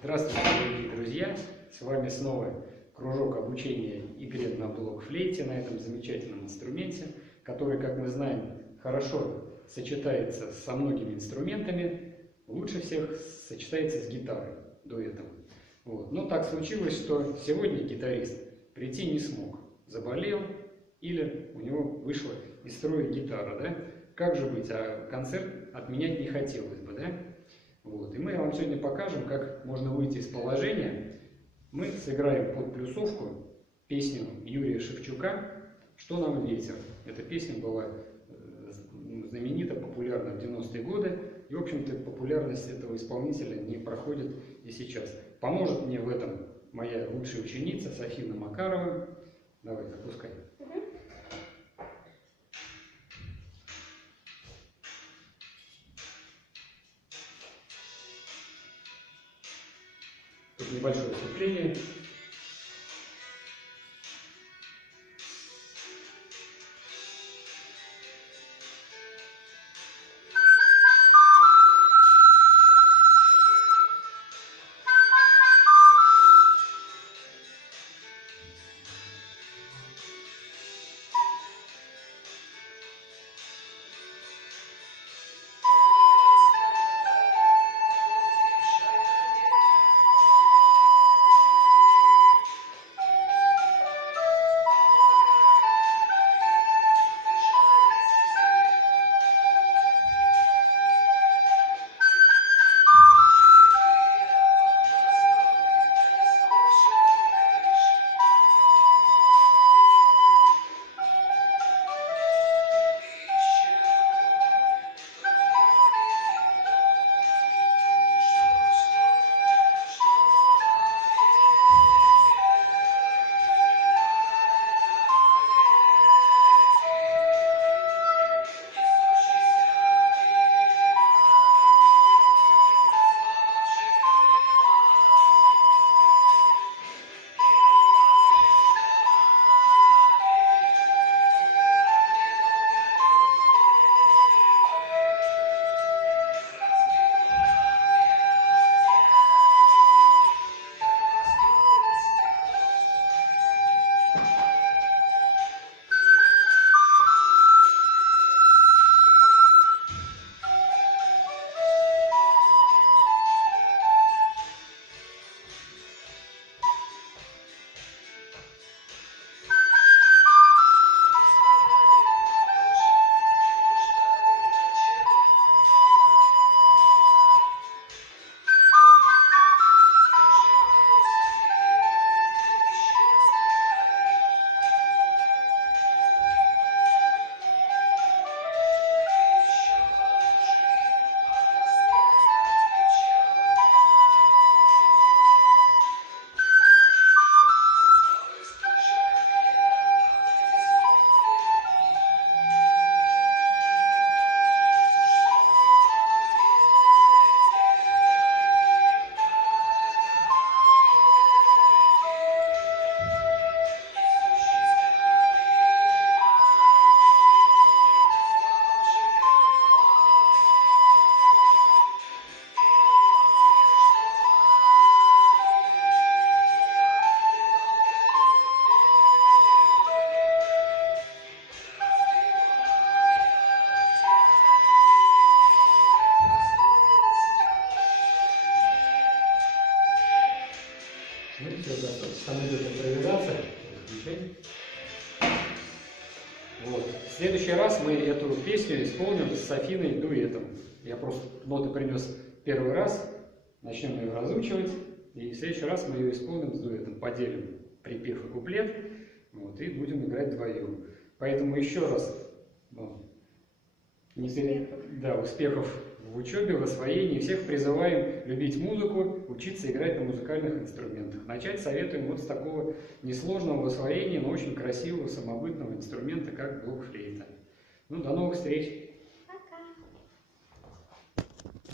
Здравствуйте, дорогие друзья! С вами снова кружок обучения игре на блокфлейте, на этом замечательном инструменте, который, как мы знаем, хорошо сочетается со многими инструментами, лучше всех сочетается с гитарой, дуэтом. Но так случилось, что сегодня гитарист прийти не смог, заболел или у него вышла из строя гитара, да? Как же быть, а концерт отменять не хотелось бы, да? И мы вам сегодня покажем, как можно выйти из положения. Мы сыграем под плюсовку песню Юрия Шевчука «Что нам ветер?». Эта песня была знаменита, популярна в 90-е годы. И, в общем-то, популярность этого исполнителя не проходит и сейчас. Поможет мне в этом моя лучшая ученица Софина Макарова. Давай, запускай. Тут небольшое вступление. Все готово. Там идет импровизация. Включай. В следующий раз мы эту песню исполним с Софиной дуэтом. Я просто ноты принес первый раз, начнем ее разучивать, и в следующий раз мы ее исполним с дуэтом, поделим припев и куплет, и будем играть вдвоем. Поэтому еще раз, успехов в учебе, в освоении. Всех призываем любить музыку, учиться играть на музыкальных инструментах. Начать советуем с такого несложного в освоении, но очень красивого самобытного инструмента, как блокфлейта. До новых встреч!